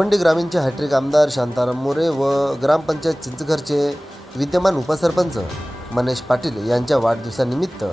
भिवंडी ग्रामीणचे हॅट्रिक आमदार शांताराम मोरे व ग्रामपंचायत चिंचघरचे विद्यमान उपसरपंच मनीष पाटील यांच्या वाढदिवसानिमित्त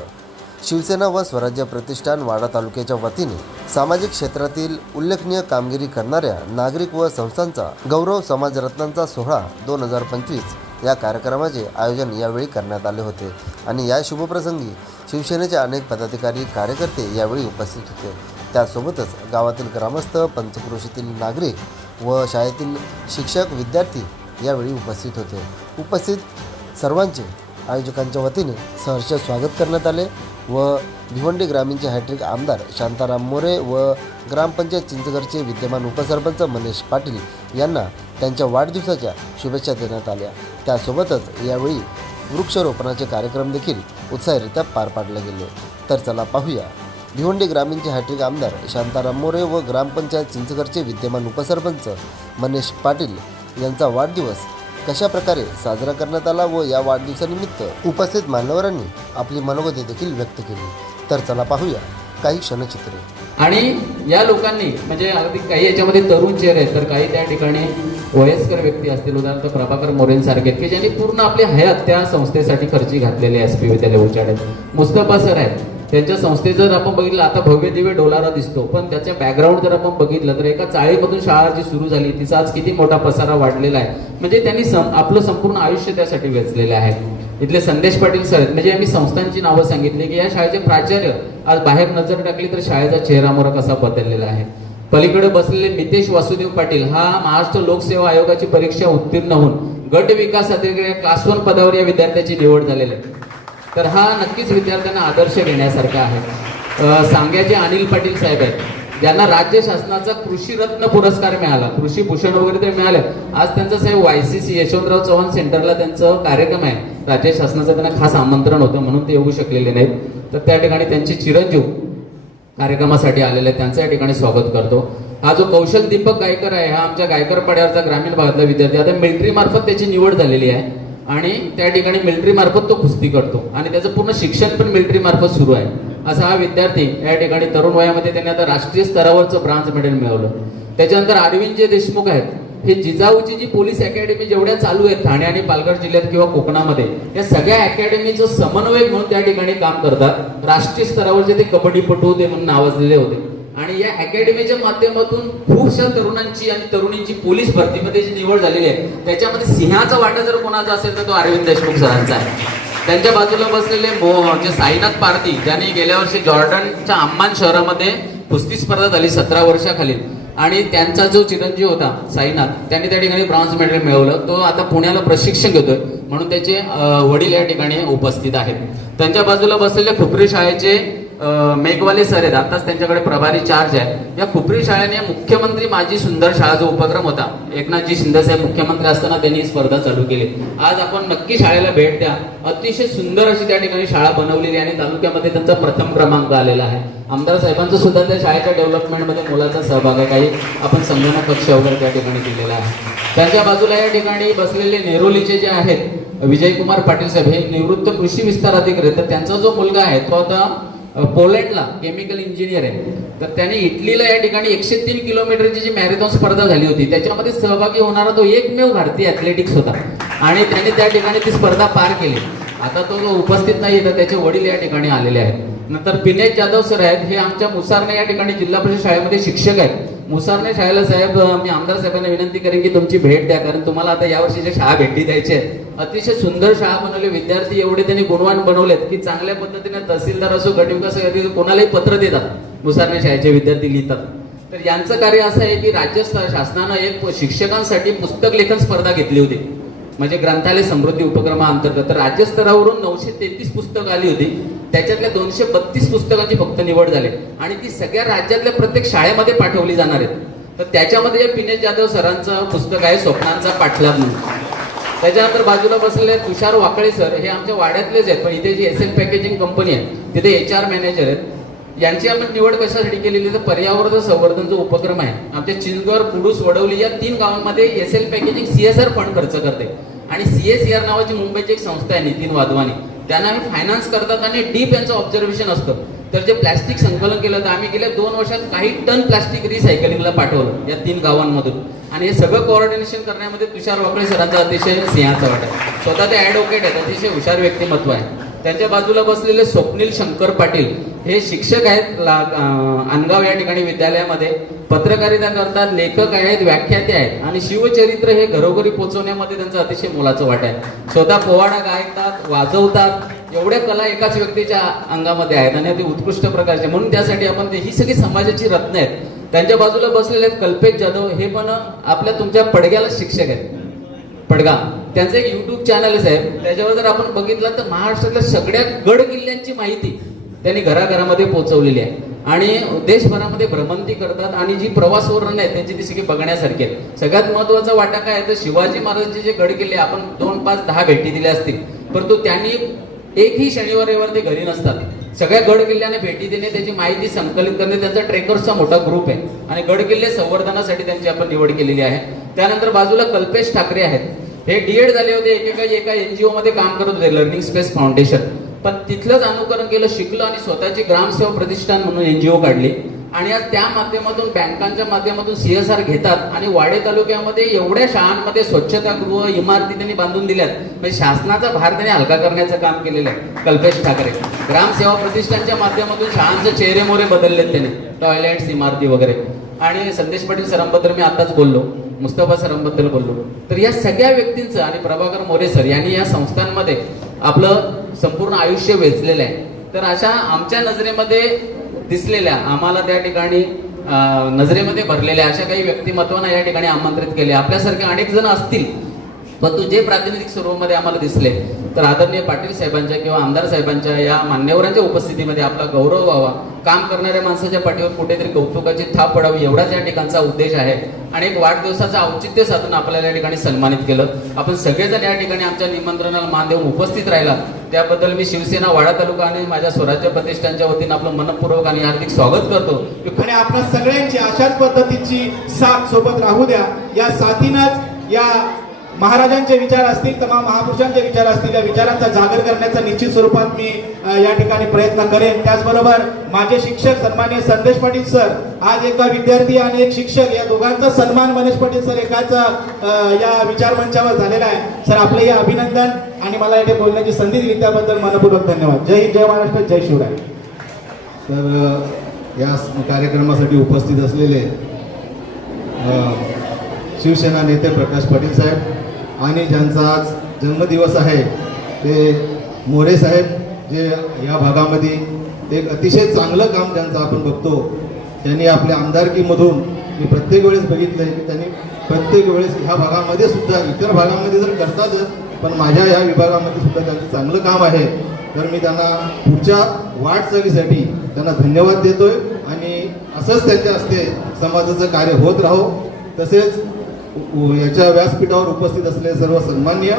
शिवसेना व स्वराज्य प्रतिष्ठान वाडा तालुक्याच्या वतीने सामाजिक क्षेत्रातील उल्लेखनीय कामगिरी करणाऱ्या नागरिक व संस्थांचा गौरव समाजरत्नांचा सोहळा 2025 या कार्यक्रमाचे आयोजन यावेळी करण्यात आले होते आणि या शुभप्रसंगी शिवसेनेचे अनेक पदाधिकारी कार्यकर्ते यावेळी उपस्थित होते। त्यासोबतच गावातील ग्रामस्थ, पंचक्रोशीतील नागरिक व शाळेतील शिक्षक, विद्यार्थी यावेळी उपस्थित होते। उपस्थित सर्वांचे आयोजकांच्या वतीने सहर्ष स्वागत करण्यात आले व भिवंडी ग्रामीणचे हॅट्रिक आमदार शांताराम मोरे व ग्रामपंचायत चिंचघरचे विद्यमान उपसरपंच मनीष पाटील यांना त्यांच्या वाढदिवसाच्या शुभेच्छा देण्यात आल्या। त्यासोबतच यावेळी वृक्षारोपणाचे कार्यक्रम देखील उत्साहरित्या पार पाडले गेले। तर चला पाहूया भिवंडी ग्रामीणचे हॅट्रिक आमदार शांताराम मोरे व ग्रामपंचायत चिंचघरचे विद्यमान उपसरपंच मनीष पाटील यांचा वाढदिवस कशा प्रकारे साजरा करण्यात आला व या वाढदिवसानिमित्त उपस्थित मान्यवरांनी आपली मनोगते देखील व्यक्त केली। तर चला पाहूया काही क्षणचित्रे। आणि या लोकांनी म्हणजे अगदी काही याच्यामध्ये तरुण चेहरे आहेत, तर काही त्या ठिकाणी वयस्कर व्यक्ती असतील, उदाहरणार्थ प्रभाकर मोरेंसारखे की ज्यांनी पूर्ण आपली हयात त्या संस्थेसाठी खर्ची घातलेली आहे। SP विद्यालय उचाड्यात मुस्तफा सर आहेत, त्यांच्या संस्थेचं जर आपण बघितलं आता भव्य दिव्य डोलारा दिसतो, पण त्याच्या बॅकग्राऊंड जर आपण बघितलं तर एका चाळीमधून शाळा जी सुरू झाली तिचा आज किती मोठा पसारा वाढलेला आहे। म्हणजे त्यांनी आपलं संपूर्ण आयुष्य त्यासाठी वेचलेलं आहे। इथले संदेश पाटील सर आहेत, म्हणजे आम्ही संस्थांची नावं सांगितली की या शाळेचे प्राचार्य आज बाहेर नजर टाकली तर शाळेचा चेहरा मोहरा कसा बदललेला आहे। पलीकडे बसलेले मितेश वासुदेव पाटील हा महाराष्ट्र लोकसेवा आयोगाची परीक्षा उत्तीर्ण होऊन गट विकास अधिकारी क्लास 1 पदावर या विद्यार्थ्याची निवड झालेली आहे। तर हा नक्कीच विद्यार्थ्यांना आदर्श घेण्यासारखा आहे। सांग्याचे अनिल पाटील साहेब आहेत, ज्यांना राज्य शासनाचा कृषी रत्न पुरस्कार मिळाला, कृषी भूषण वगैरे ते मिळाले। आज त्यांचं साहेब YCC यशवंतराव चव्हाण सेंटरला त्यांचं कार्यक्रम आहे, राज्य शासनाचं त्यांना खास आमंत्रण होतं म्हणून ते येऊ शकलेले नाहीत। तर त्या ठिकाणी त्यांचे चिरंजीव कार्यक्रमासाठी आलेले आहेत, त्यांचं या ठिकाणी स्वागत करतो। हा जो कौशल दीपक गायकर आहे, हा आमच्या गायकर पाड्यावरचा ग्रामीण भागातला विद्यार्थी, आता मिलिटरी मार्फत त्याची निवड झालेली आहे आणि त्या ठिकाणी मिलिटरी मार्फत तो कुस्ती करतो आणि त्याचं पूर्ण शिक्षण पण मिलिटरी मार्फत सुरू आहे। असा हा विद्यार्थी या ठिकाणी तरुण वयामध्ये त्यांनी आता राष्ट्रीय स्तरावरचं ब्रॉन्झ मेडल मिळवलं। त्याच्यानंतर अरविंद जे देशमुख आहेत, हे जिजाऊची जी पोलीस अकॅडमी जेवढ्या चालू आहेत ठाणे आणि पालघर जिल्ह्यात किंवा कोकणामध्ये, या सगळ्या अकॅडमीचं समन्वयक म्हणून त्या ठिकाणी काम करतात। राष्ट्रीय स्तरावरचे ते कबड्डीपटू ते म्हणून नावाजलेले होते आणि या अकॅडमीच्या माध्यमातून खूपशा तरुणांची आणि तरुणींची पोलीस भरतीमध्ये जी निवड झालेली आहे त्याच्यामध्ये सिंहाचा वाटा जर कोणाचा असेल तर तो अरविंद देशमुख सरांचा आहे। त्यांच्या बाजूला बसलेले जे साईनाथ पारधी, ज्यांनी गेल्या वर्षी जॉर्डनच्या अम्मान शहरामध्ये कुस्ती स्पर्धा झाली 17 वर्षाखालील आणि त्यांचा जो चिरंजीव होता साईनाथ, त्यांनी त्या ठिकाणी ब्रॉन्झ मेडल मिळवलं। तो आता पुण्याला प्रशिक्षण घेतोय म्हणून त्याचे वडील या ठिकाणी उपस्थित आहेत। त्यांच्या बाजूला बसलेले खुपरी शाळेचे मेघवाले सर आहेत, आताच त्यांच्याकडे प्रभारी चार्ज आहे। या खुपरी शाळेने मुख्यमंत्री माझी सुंदर शाळा जो उपक्रम होता, एकनाथजी शिंदे साहेब मुख्यमंत्री असताना त्यांनी ही स्पर्धा चालू केली। आज आपण नक्की शाळेला भेट द्या, अतिशय सुंदर अशी त्या ठिकाणी शाळा बनवलेली आणि तालुक्यामध्ये त्यांचा प्रथम क्रमांक आलेला आहे। आमदार साहेबांचा सुद्धा त्या शाळेच्या डेव्हलपमेंटमध्ये मुलाचा सहभाग आहे, काही आपण संगणक कक्ष वगैरे त्या ठिकाणी दिलेला आहे। त्यांच्या बाजूला या ठिकाणी बसलेले नेरोलीचे जे आहेत विजयकुमार पाटील साहेब, हे निवृत्त कृषी विस्तार अधिकारी, तर त्यांचा जो मुलगा आहे तो आता पोलंडला केमिकल इंजिनियर आहे। तर त्याने इटलीला या ठिकाणी 103 किलोमीटरची जी मॅरेथॉन स्पर्धा झाली होती त्याच्यामध्ये सहभागी होणारा तो एकमेव भारतीय ॲथलेटिक्स होता आणि त्याने त्या ठिकाणी ती स्पर्धा पार केली। आता तो उपस्थित नाही, तर त्याचे वडील या ठिकाणी आलेले आहेत। नंतर पिनेश जाधव सर आहेत, हे आमच्या मुसारने या ठिकाणी जिल्हा परिषद शाळेमध्ये शिक्षक आहेत। मुसारने शाळेला साहेब, मी आमदार साहेबांना विनंती करेन की तुमची भेट द्या, कारण तुम्हाला आता यावर्षीच्या शाळा भेटी द्यायची आहेत। अतिशय सुंदर शाळा बनवली, विद्यार्थी एवढे त्यांनी गुणवान बनवलेत की चांगल्या पद्धतीने तहसीलदार असो, गट विकास अधिकारी कोणालाही पत्र देतात, मुसारने शाळेचे विद्यार्थी लिहितात। तर यांचं कार्य असं आहे की राज्य शासनानं एक शिक्षकांसाठी पुस्तक लेखन स्पर्धा घेतली होती, म्हणजे ग्रंथालय समृद्धी उपक्रमाअंतर्गत। तर राज्य स्तरावरून 933 पुस्तकं आली होती, त्याच्यातल्या 232 पुस्तकांची फक्त निवड झाली आणि ती सगळ्या राज्यातल्या प्रत्येक शाळेमध्ये पाठवली जाणार आहेत। तर त्याच्यामध्ये पिनेश जाधव सरांचं पुस्तक आहे स्वप्नांचा पाठलाग म्हणून। त्याच्यानंतर बाजूला बसलेले तुषार वाकळे सर, हे आमच्या वाड्यातलेच आहेत, पण इथे जी SL पॅकेजिंग कंपनी आहे तिथे HR मॅनेजर आहेत। यांची आपण निवड कशासाठी केलेली तर पर्यावरण संवर्धन जो उपक्रम आहे आमच्या चिंचघर, कुडूस, वडवली या 3 गावांमध्ये SL पॅकेजिंग CSR फंड खर्च करते आणि CSR नावाची मुंबईची एक संस्था आहे नितीन वाधवानी, त्यांना आम्ही फायनान्स करतात आणि डीप यांचं ऑब्झर्वेशन असतं। तर जे प्लास्टिक संकलन केलं तर आम्ही गेल्या 2 वर्षात काही टन प्लास्टिक रिसायकलिंगला पाठवलं या 3 गावांमधून आणि हे सगळं कोऑर्डिनेशन करण्यामध्ये तुषार वाकळे सरांचा अतिशय सिंहाचा वाटा आहे. स्वतः ते ॲडव्होकेट आहेत, अतिशय हुशार व्यक्तिमत्व आहे. त्यांच्या बाजूला बसलेले स्वप्नील शंकर पाटील हे शिक्षक आहेत अनगाव या ठिकाणी विद्यालयामध्ये, पत्रकारिता करतात, लेखक आहेत, व्याख्याते आहेत आणि शिवचरित्र हे घरोघरी पोहोचवण्यामध्ये त्यांचा अतिशय मोलाचा वाटा आहे. स्वतः पोवाडा गायतात, वाजवतात, एवढ्या कला एकाच व्यक्तीच्या अंगामध्ये आहेत आणि अति उत्कृष्ट प्रकारचे, म्हणून त्यासाठी आपण ही सगळी समाजाची रत्न आहेत. त्यांच्या बाजूला बसलेले आहेत कल्पेश जाधव, हे पण आपल्या तुमच्या पडग्याला शिक्षक आहेत, पडगा. त्यांचं एक युट्यूब चॅनल आहे साहेब, त्याच्यावर जर आपण बघितलं तर महाराष्ट्रातल्या सगळ्या गड किल्ल्यांची माहिती त्यांनी घराघरामध्ये पोहोचवलेली आहे आणि देशभरामध्ये भ्रमंती करतात आणि जी प्रवास वर्णन आहेत त्यांची ती सगळी बघण्यासारखी आहेत. सगळ्यात महत्वाचा वाटा काय आहे तर शिवाजी महाराजांचे जे गड किल्ले आपण 2, 5, 10 भेटी दिल्या असतील, परंतु त्यांनी एकही शनिवार रविवार ते घरी नसतात. सगळ्या गड किल्ल्याने भेटी देणे, त्याची माहिती संकलित करणे, त्यांचा ट्रेकर्सचा मोठा ग्रुप आहे आणि गड किल्ले संवर्धनासाठी त्यांची आपण निवड केलेली आहे. त्यानंतर बाजूला कल्पेश ठाकरे आहेत, हे डीएड झाले होते, एका एनजीओ मध्ये काम करत होते, लर्निंग स्पेस फाउंडेशन, पण तिथलंच अनुकरण केलं, शिकलं आणि स्वतःची ग्रामसेवा प्रतिष्ठान म्हणून एनजीओ काढली आणि आज त्या माध्यमातून बँकांच्या माध्यमातून CSR घेतात आणि वाडे तालुक्यामध्ये एवढ्या शाळांमध्ये स्वच्छतागृह, इमारती त्यांनी बांधून दिल्यात. म्हणजे शासनाचा भार त्यांनी हलका करण्याचं काम केलेलं आहे कल्पेश ठाकरे. ग्रामसेवा प्रतिष्ठानच्या माध्यमातून शाळांचे चेहरे मोरे बदललेत त्यांनी, टॉयलेट्स, इमारती वगैरे. आणि संदेश पाटील सरांबद्दल मी आताच बोललो, मुस्तफा सरांबद्दल बोललो. तर या सगळ्या व्यक्तींचं आणि प्रभाकर मोरे सर यांनी या संस्थांमध्ये आपलं संपूर्ण आयुष्य वेचलेलं आहे. तर अशा आमच्या नजरेमध्ये दिसलेल्या, आम्हाला त्या ठिकाणी नजरेमध्ये भरलेल्या अशा काही व्यक्तिमत्वांना या ठिकाणी आमंत्रित केले. आपल्यासारखे अनेक जण असतील, परंतु जे प्रातिनिधिक स्वरूपामध्ये आम्हाला दिसले तर आदरणीय पाटील साहेबांच्या किंवा आमदार साहेबांच्या या मान्यवरांच्या उपस्थितीमध्ये आपला गौरव व्हावा, काम करणाऱ्या माणसाच्या पाठीवर कुठेतरी कौतुकाची थाप पडावी, एवढाच या ठिकाणचा उद्देश आहे. आणि एक वाढदिवसाचं औचित्य साधून आपल्याला या ठिकाणी सन्मानित केलं. आपण सगळेजण या ठिकाणी आमच्या निमंत्रणाला मान देऊन उपस्थित राहिला, त्याबद्दल मी शिवसेना वाडा तालुका आणि माझ्या स्वराज्य प्रतिष्ठानच्या वतीनं आपलं मनपूर्वक आणि हार्दिक स्वागत करतो. आणि आपल्या सगळ्यांची अशाच पद्धतीची साथ सोबत राहू द्या. या साथीनंच या महाराजांचे विचार असतील, तमाम महापुरुषांचे विचार असतील, या विचारांचा जागर करण्याचा निश्चित स्वरूपात मी या ठिकाणी प्रयत्न करेन. त्याचबरोबर माझे शिक्षक सन्माननीय संदेश पाटील सर, आज एका विद्यार्थी आणि एक शिक्षक या दोघांचा सन्मान मनीष पाटील सर एकाच या विचार मंचावर झालेला आहे. सर आपलं हे अभिनंदन आणि मला इथे बोलण्याची संधी दिली त्याबद्दल मनपूर्वक धन्यवाद. जय हिंद, जय महाराष्ट्र, जय शिवराय. तर या कार्यक्रमासाठी उपस्थित असलेले शिवसेना नेते प्रकाश पाटील साहेब आणि ज्यांचा आज जन्मदिवस आहे ते मोरे साहेब, जे या भागामध्ये एक अतिशय चांगलं काम ज्यांचं आपण बघतो, त्यांनी आपल्या आमदारकीमधून मी प्रत्येक वेळेस बघितलं आहे की त्यांनी प्रत्येक वेळेस ह्या भागामध्ये सुद्धा, इतर भागामध्ये जर करतातच, पण माझ्या या विभागामध्ये सुद्धा त्यांचं चांगलं काम आहे. तर मी त्यांना पुढच्या वाटचालीसाठी त्यांना धन्यवाद देतोय आणि असंच त्यांच्या हस्ते समाजाचं कार्य होत राहो. तसेच याच्या व्यासपीठावर उपस्थित असलेले सर्व सन्माननीय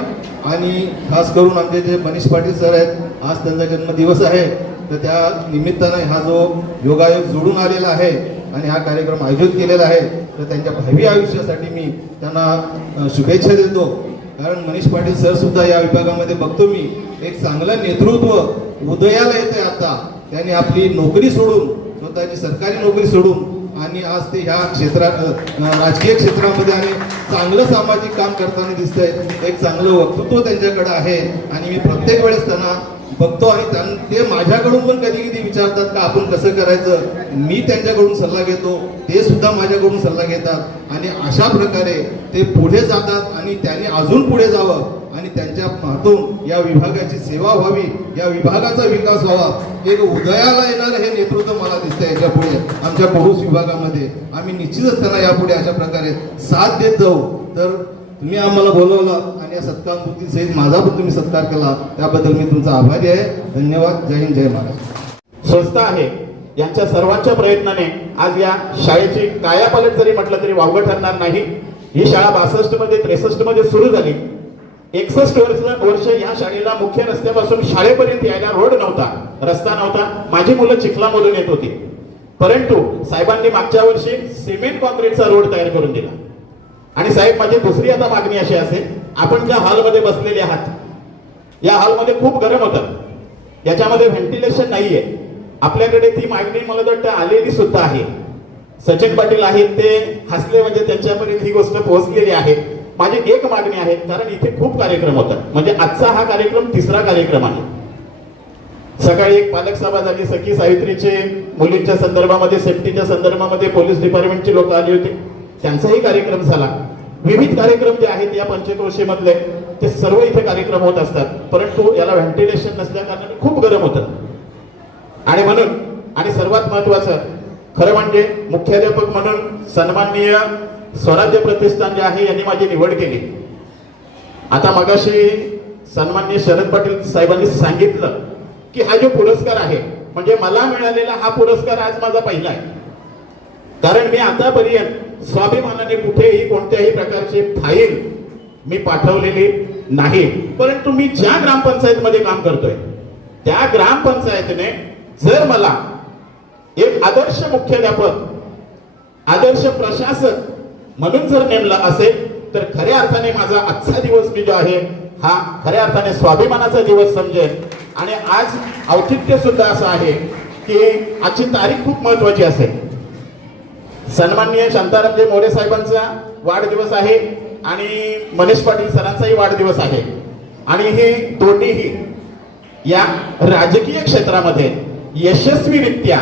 आणि खास करून आमचे जे मनीष पाटील सर आहेत, आज त्यांचा जन्मदिवस आहे, तर त्या निमित्तानं हा जो योगायोग जोडून आलेला आहे आणि हा कार्यक्रम आयोजित केलेला आहे, तर त्यांच्या भावी आयुष्यासाठी मी त्यांना शुभेच्छा देतो. कारण मनीष पाटील सर सुद्धा या विभागामध्ये बघतो मी एक चांगलं नेतृत्व उदयाला येते. आता त्यांनी आपली नोकरी सोडून, स्वतःची सरकारी नोकरी सोडून आणि आज ते ह्या क्षेत्रात, राजकीय क्षेत्रामध्ये आणि चांगलं सामाजिक काम करताना दिसतंय. एक चांगलं वक्तृत्व त्यांच्याकडे आहे आणि मी प्रत्येक वेळेस त्यांना बघतो आणि ते माझ्याकडून पण कधी कधी विचारतात का आपण कसं करायचं, मी त्यांच्याकडून सल्ला घेतो, ते सुद्धा माझ्याकडून सल्ला घेतात आणि अशा प्रकारे ते पुढे जातात आणि त्यांनी अजून पुढे जावं आणि त्यांच्या हातून या विभागाची सेवा व्हावी, या विभागाचा विकास व्हावा. एक उदयाला येणारं हे नेतृत्व मला दिसतंय याच्या पुढे आमच्या पडूस विभागामध्ये. आम्ही निश्चितच त्यांना यापुढे अशा प्रकारे साथ देत जाऊ. तर तुम्ही आम्हाला बोलवलं आणि या सत्कार माझा पण तुम्ही सत्कार केला, त्याबद्दल मी तुमचा आभारी आहे. धन्यवाद. जय हिंद, जय महाराष्ट्र. संस्था आहे यांच्या सर्वांच्या प्रयत्नाने आज या शाळेची कायापालट जरी म्हटलं तरी वावगं ठरणार नाही. ही शाळा 62 मध्ये 63 मध्ये सुरू झाली. 61 वर्ष या शाळेला मुख्य रस्त्यापासून शाळेपर्यंत यायला रोड नव्हता, रस्ता नव्हता. माझी मुलं चिखलामधून येत होती, परंतु साहेबांनी मागच्या वर्षी सिमेंट कॉन्क्रीटचा रोड तयार करून दिला. आणि साहेब, माझी दुसरी आता मागणी अशी असेल, आपण ज्या हॉलमध्ये बसलेले आहात, या हॉलमध्ये खूप गरम होतं, याच्यामध्ये व्हेंटिलेशन नाहीये. आपल्याकडे ती मागणी मला वाटतं आलेली सुद्धा आहे. सचिन पाटील आहेत ते हसले म्हणजे त्यांच्यापर्यंत ही गोष्ट पोहोचलेली आहे. माझी एक मागणी आहे, कारण इथे खूप कार्यक्रम होतात, म्हणजे आजचा हा कार्यक्रम तिसरा कार्यक्रम आहे. सकाळी एक पालक सभा झाली, सखी सावित्रीचे मुलींच्या संदर्भामध्ये, सेफ्टीच्या संदर्भामध्ये पोलीस डिपार्टमेंटचे लोक आले होते, त्यांचाही कार्यक्रम झाला. विविध कार्यक्रम जे आहेत या पंचक्रोशी मधले ते सर्व इथे कार्यक्रम होत असतात, परंतु याला व्हेंटिलेशन नसल्या कारणाने खूप गरम होतं. आणि म्हणून आणि सर्वात महत्वाचं खरं म्हणजे मुख्याध्यापक म्हणून सन्माननीय स्वराज्य प्रतिष्ठान जे आहे यांनी माझी निवड केली. आता मगाशी सन्माननीय शरद पाटील साहेबांनी सांगितलं की हा जो पुरस्कार आहे म्हणजे मला मिळालेला हा पुरस्कार आज माझा पहिला आहे. कारण मी आतापर्यंत स्वाभिमानाने कुठेही कोणत्याही प्रकारची फाईल मी पाठवलेली नाही, परंतु मी ज्या ग्रामपंचायतमध्ये काम करतोय त्या ग्रामपंचायतीने जर मला एक आदर्श मुख्याध्यापक, आदर्श प्रशासक म्हणून जर नेमला असेल तर खऱ्या अर्थाने माझा आजचा दिवस मी जो आहे हा खऱ्या अर्थाने स्वाभिमानाचा दिवस समजेल. आणि आज औचित्य सुद्धा असं आहे की आजची तारीख खूप महत्वाची असेल. सन्माननीय शांतारामजी मोरे साहेबांचा वाढदिवस आहे आणि मनीष पाटील सरांचाही वाढदिवस आहे. आणि हे दोन्हीही या राजकीय क्षेत्रामध्ये यशस्वीरित्या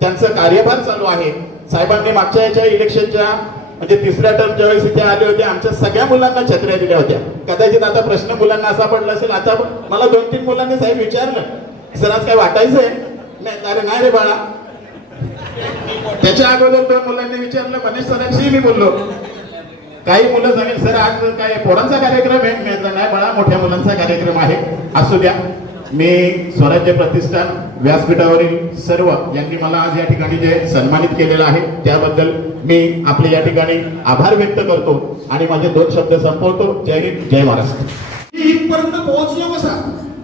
त्यांचा कार्यभार चालू आहे. साहेबांनी मागच्या याच्या इलेक्शनच्या म्हणजे तिसऱ्या टर्म ज्यावेळेस इथे आले होते आमच्या सगळ्या मुलांना छत्र्या दिल्या होत्या. कदाचित आता प्रश्न मुलांना असा पडला असेल, आता मला 2-3 मुलांनी साहेब विचारलं सर आज काय वाटायचंय? नाही रे बाळा. त्याच्या अगोदर 2 मुलांनी विचारलं, मनीष सरांशी मी बोललो. काही मुलं सांगेल सर आज काय पोरांचा कार्यक्रम आहे? नाही बाळा, मोठ्या मुलांचा कार्यक्रम आहे. असू द्या. मी स्वराज्य प्रतिष्ठान व्यासपीठावरील सर्व यांनी मला आज या ठिकाणी जे सन्मानित केलेलं आहे त्याबद्दल मी आपले या ठिकाणी आभार व्यक्त करतो आणि माझे 2 शब्द संपवतो. जय हिंद, जय महाराष्ट्र. मी इथपर्यंत पोहोचलो कसा,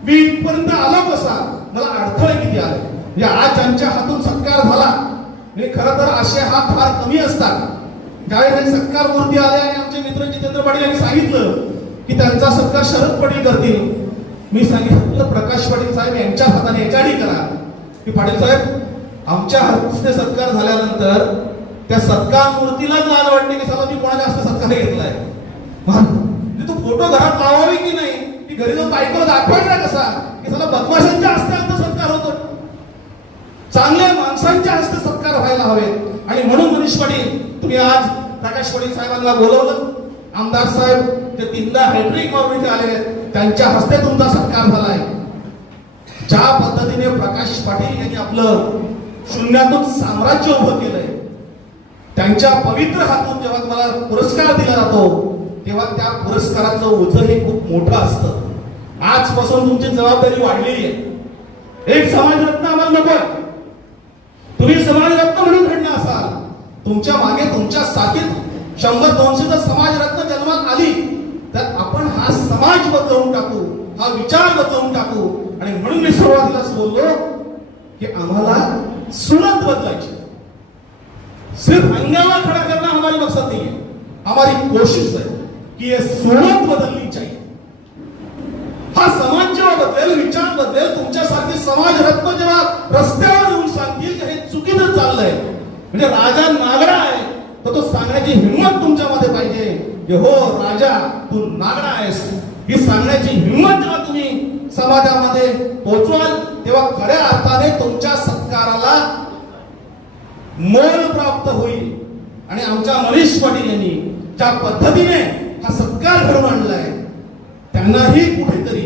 मी इथपर्यंत आलो कसा, मला अडथळे किती आले. म्हणजे आज ज्यांच्या हातून सत्कार झाला, म्हणजे खरं तर असे हात फार कमी असतात. ज्यावेळी सत्कार मूर्ती आले आणि आमचे मित्र जितेंद्र पाटील यांनी सांगितलं की त्यांचा सत्कार शरद पाटील करतील, मी सांगितलं प्रकाश पाटील साहेब यांच्या हाताने याच्यासाठी करा की पाटील साहेब आमच्या हस्ते सत्कार झाल्यानंतर त्या सत्कार मूर्तीलाच लाज वाटते की साला मी कोणाच्या हस्ते सत्कार घेतलाय. तो फोटो घरात लावावी की नाही, की घरी जाऊन बायकोला दाखवायचा कसा की साला बदमाशांच्या हस्ते सत्कार होतो. चांगल्या माणसांच्या हस्ते सत्कार व्हायला हवे. आणि म्हणून मनीष पाटील तुम्ही आज प्रकाश पाटील साहेबांना बोलवलं. आमदार साहेब ते 3दा हॅट्रिक मारून आलेले, त्यांच्या हस्ते तुमचा सत्कार झालाय. ज्या पद्धतीने प्रकाश पाटील यांनी आपलं शून्यातून साम्राज्य उभं केलंय, त्यांच्या पवित्र हातून जेव्हा तुम्हाला पुरस्कार दिला जातो तेव्हा त्या पुरस्काराचं ओझं हे खूप मोठं असतं. आजपासून तुमची जबाबदारी वाढलेली आहे. एक समाजरत्न आम्हाला नको, तुम्ही समाजरत्न म्हणून घडणं असाल, तुमच्या मागे तुमच्या साथीत 100-200 समाजरत्न जन्मात आली तर आपण हा समाज बदलवून टाकू, हा विचार बदलवून टाकू. आणि म्हणून मी सुरुवातीलाच बोललो की आम्हाला सुरत बदलायची, सिर्फ अंगाला खड़ा करना हमारी मकसद नहीं है, हमारी कोशिश है कि ये सूरत बदलनी चाहिए. हा समाज जेव्हा बदलेल, विचार बदलेल, तुमच्यासारखे समाज रत्न जेव्हा रस्त्यावर येऊन सांगतील की हे चुकीचं चाललंय, म्हणजे राजा नागडा आहे तर तो सांगण्याची हिंमत तुमच्यामध्ये पाहिजे की हो राजा तू नागडा आहेस. ही सांगण्याची हिंमत जेव्हा तुम्ही समाजामध्ये पोहोचवाल तेव्हा खऱ्या अर्थाने तुमच्या सत्काराला मोल प्राप्त होईल. आणि आमच्या मनीष पाटील यांनी ज्या पद्धतीने हा सत्कार घडवून आणलाय त्यांनाही कुठेतरी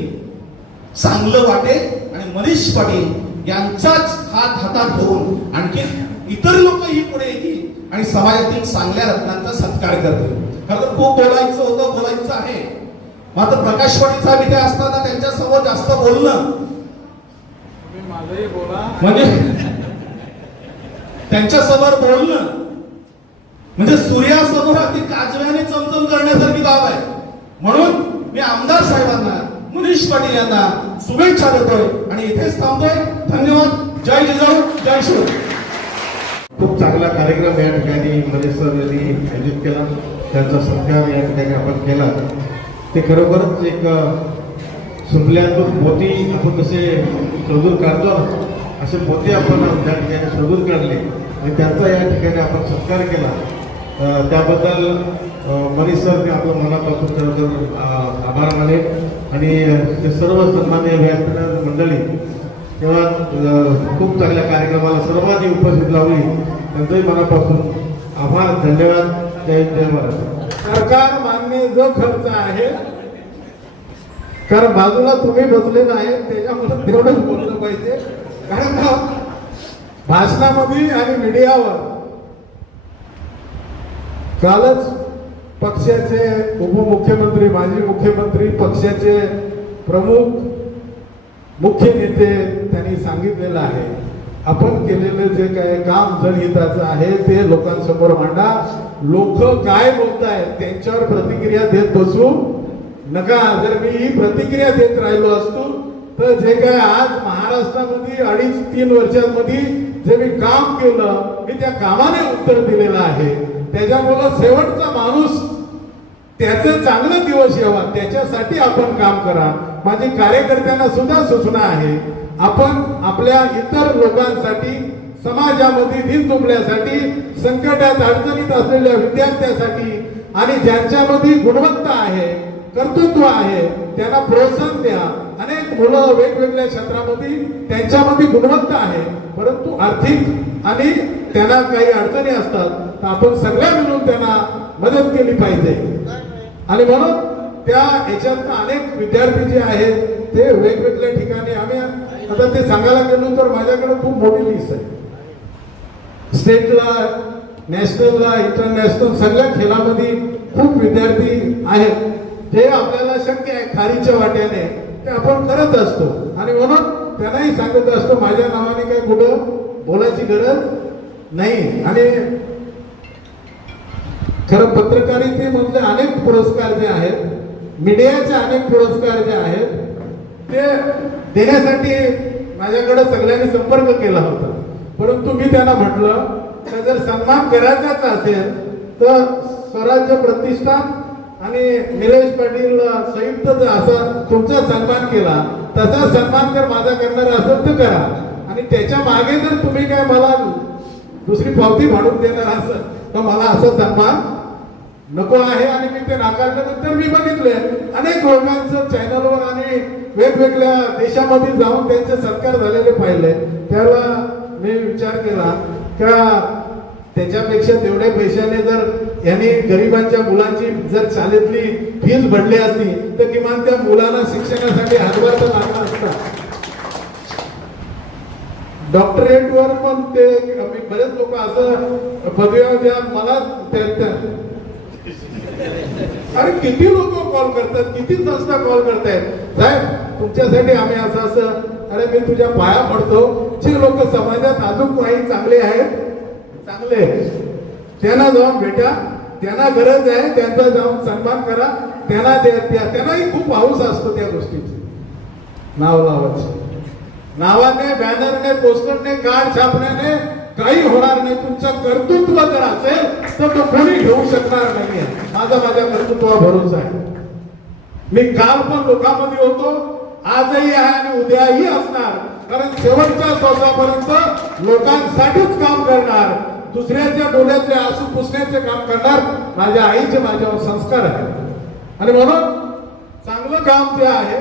चांगलं वाटेल आणि मनीष पाटील यांचाच हात हातात घेऊन आणखी इतर लोकही पुढे येतील आणि समाजातील चांगल्या रत्नांचा सत्कार करतील. खरं तर खूप बोलायचं आहे, मात्र प्रकाश पाटील साहेब इथे असताना त्यांच्या समोर जास्त बोलणं म्हणजे त्यांच्या समोर बोलणं म्हणजे सूर्यासमोर अगदी काजव्याने चमचम करण्यासारखी बाब आहे. म्हणून मी आमदार साहेबांना, मनीष पाटील यांना शुभेच्छा देतोय आणि इथेच थांबतोय. धन्यवाद. जय जिजाऊ, जय शिव. खूप चांगला कार्यक्रम या ठिकाणी मनीष सर यांनी आयोजित केला, त्यांचा सत्कार या ठिकाणी आपण केला. ते खरोखरच एक सुपल्यातून मोती आपण कसे शोधून काढतो असे मोती आपण त्या ठिकाणी शोधून काढले आणि त्यांचा या ठिकाणी आपण सत्कार केला. त्याबद्दल मनीष सरने आपलं मनापासून खरं आभार माने आणि ते सर्व सन्मान्य व्यासपीठ मंडळी तेव्हा खूप चांगल्या कार्यक्रमाला सर्वांनी उपस्थित लावली, त्यांचंही मनापासून आभार, धन्यवाद. जय जय महाराज. सरकार मान्य जो खर्च आहे, कारण बाजूला तुम्ही बसले नाही त्याच्यामुळे तेवढंच बोललं पाहिजे. कारण भाषणामध्ये आणि मीडियावर कालच पक्षाचे उपमुख्यमंत्री, माजी मुख्यमंत्री, पक्षाचे प्रमुख मुख्य नेते त्यांनी सांगितलेलं आहे, आपण केलेलं जे काही काम जनहिताचं आहे ते लोकांसमोर मांडा. लोक काय बोलतायत त्यांच्यावर प्रतिक्रिया देत बसू नका. जर मी ही प्रतिक्रिया देत राहिलो असतो तर जे काय आज महाराष्ट्रामध्ये 2.5-3 वर्षांमध्ये जे मी काम केलं, मी त्या कामाने उत्तर दिलेलं आहे. त्याच्यामुळं शेवटचा माणूस त्याचे चांगले दिवस यावा त्याच्यासाठी आपण काम करा. माझी कार्यकर्त्यांना सुद्धा सूचना आहे, आपण आपल्या इतर लोकांसाठी, समाजामध्ये दिन दुबळ्यासाठी, संकटात अडचणीत असलेल्या विद्यार्थ्यांसाठी आणि ज्यांच्यामध्ये गुणवत्ता आहे, कर्तृत्व आहे, त्यांना प्रोत्साहन द्या. अनेक मुलं वेगवेगळ्या क्षेत्रामध्ये त्यांच्यामध्ये गुणवत्ता आहे, परंतु आर्थिक आणि त्यांना काही अडचणी असतात, तर आपण सगळ्या मिळून त्यांना मदत केली पाहिजे. आणि म्हणून त्या याच्यात अनेक विद्यार्थी जे आहेत ते वेगवेगळ्या ठिकाणी, आम्ही आता ते सांगायला गेलो तर माझ्याकडे खूप मोठी लिस्ट आहे. स्टेटला, नॅशनलला, इंटरनॅशनल सगळ्या खेळामध्ये खूप विद्यार्थी आहेत. जे आपल्याला शक्य आहे खारीच्या वाट्याने ते आपण करत असतो आणि म्हणून त्यांनाही सांगत असतो माझ्या नावाने काही कुठं बोलायची गरज नाही. आणि खरं पत्रकारितेमधले अनेक पुरस्कार जे आहेत, मीडियाचे अनेक पुरस्कार जे आहेत ते देण्यासाठी माझ्याकडे सगळ्यांनी संपर्क केला होता, परंतु मी त्यांना म्हटलं तर जर सन्मान करायचाच असेल तर स्वराज्य प्रतिष्ठान आणि निलेश पाटील संयुक्त जर असा तुमचा सन्मान केला, तसा सन्मान जर माझा करणार असेल तर करा. आणि त्याच्या मागे जर तुम्ही काय मला दुसरी पावती भाडून देणार असेल तर मला असा सन्मान नको आहे. आणि मी ते नाकारल्यानंतर मी बघितले अनेक लोकांचं चॅनलवर आणि वेगवेगळ्या देशामध्ये जाऊन त्यांचे सत्कार झालेले पाहिले. त्यावेळेला मी विचार केला का त्याच्यापेक्षा तेवढ्या पैशाने जर यांनी गरिबांच्या मुलांची जर शाळेतली फीस भरली असती तर किमान त्या मुलांना शिक्षणासाठी हातभार तर लागला असता. डॉक्टरेट वर पण ते बरेच लोक असं पदव्या ज्या मला अरे किती लोक कॉल करतात, किती संस्था कॉल करतायत, साहेब तुमच्यासाठी आम्ही असं अरे मी तुझ्या पाया पडतो. जे लोक समाजात अजून काही चांगले आहेत, चांगले त्यांना जाऊन भेटा, त्यांना गरज आहे त्यांचा जाऊन सन्मान करा, त्यांना त्यांनाही खूप हाऊस असतो त्या गोष्टीची. नाव लावायचं, नावाने, बॅनरने, पोस्टरने, कार्ड छापण्याने काही होणार नाही. तुमचं कर्तृत्व जर असेल तर तो कोणी घेऊ शकणार नाही. माझा माझ्या कर्तृत्वावर भरोसा आहे. मी काल पण लोकांमध्ये होतो, आजही आहे आणि उद्याही असणार. कारण शेवटच्या श्वासापर्यंत लोकांसाठीच काम करणार, दुसऱ्याच्या डोळ्यातले आसू पुसण्याचे काम करणार. माझ्या आईचे माझ्यावर संस्कार आहे आणि म्हणून चांगलं काम जे आहे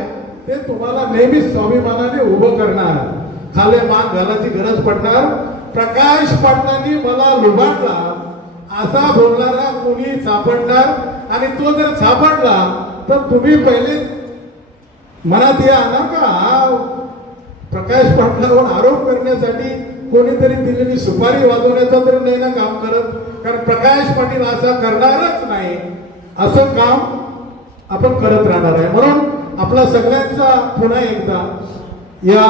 ते तुम्हाला नेहमी स्वाभिमानाने उभं करणार, खाली मान घालायची गरज पडणार. प्रकाश पाटलांनी मला लुबाडला असा बोलणारा कोणी सापडणार आणि तो जर सापडला तर तुम्ही पहिले मनात या ना का हा प्रकाश पाटलावर आरोप करण्यासाठी कोणीतरी दिलेली सुपारी वाजवण्याचा तर नाही ना काम करत. कारण प्रकाश पाटील असा करणारच नाही, असं काम आपण करत राहणार आहे. म्हणून आपला सगळ्यांचा पुन्हा एकदा या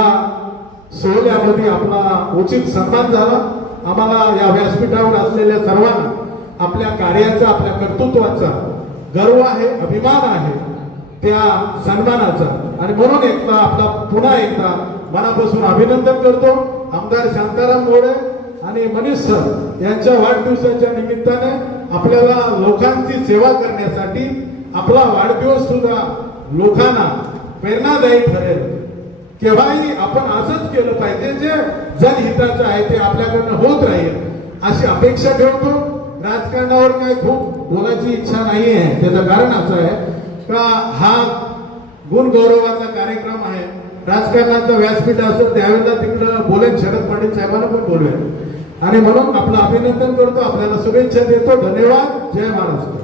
सोहळ्यामध्ये आपला उचित सन्मान झाला. आम्हाला या व्यासपीठावर असलेल्या सर्वांना आपल्या कार्याचा, आपल्या कर्तृत्वाचा गर्व आहे, अभिमान आहे त्या सन्मानाचा. आणि म्हणून एकदा आपला पुन्हा एकदा मनापासून अभिनंदन करतो. आमदार शांताराम मोरे आणि मनीष सर यांच्या वाढदिवसाच्या निमित्ताने आपल्याला लोकांची सेवा करण्यासाठी आपला वाढदिवस सुद्धा लोकांना प्रेरणादायी ठरेल. केव्हाही आपण असंच केलं पाहिजे जे जनहिताचं आहे ते आपल्याकडनं होत राहील. अशी अपेक्षा ठेवतो. राजकारणावर काय खूप बोलायची इच्छा नाही आहे. त्याचं कारण असं आहे का हा गुण गौरवाचा कार्यक्रम आहे. राजकारणाचं व्यासपीठ असं त्यावेळेला तिकडं बोलेन, शरद पाटील साहेबांना पण बोलूया. आणि म्हणून आपलं अभिनंदन करतो, आपल्याला शुभेच्छा देतो. धन्यवाद. जय महाराष्ट्र.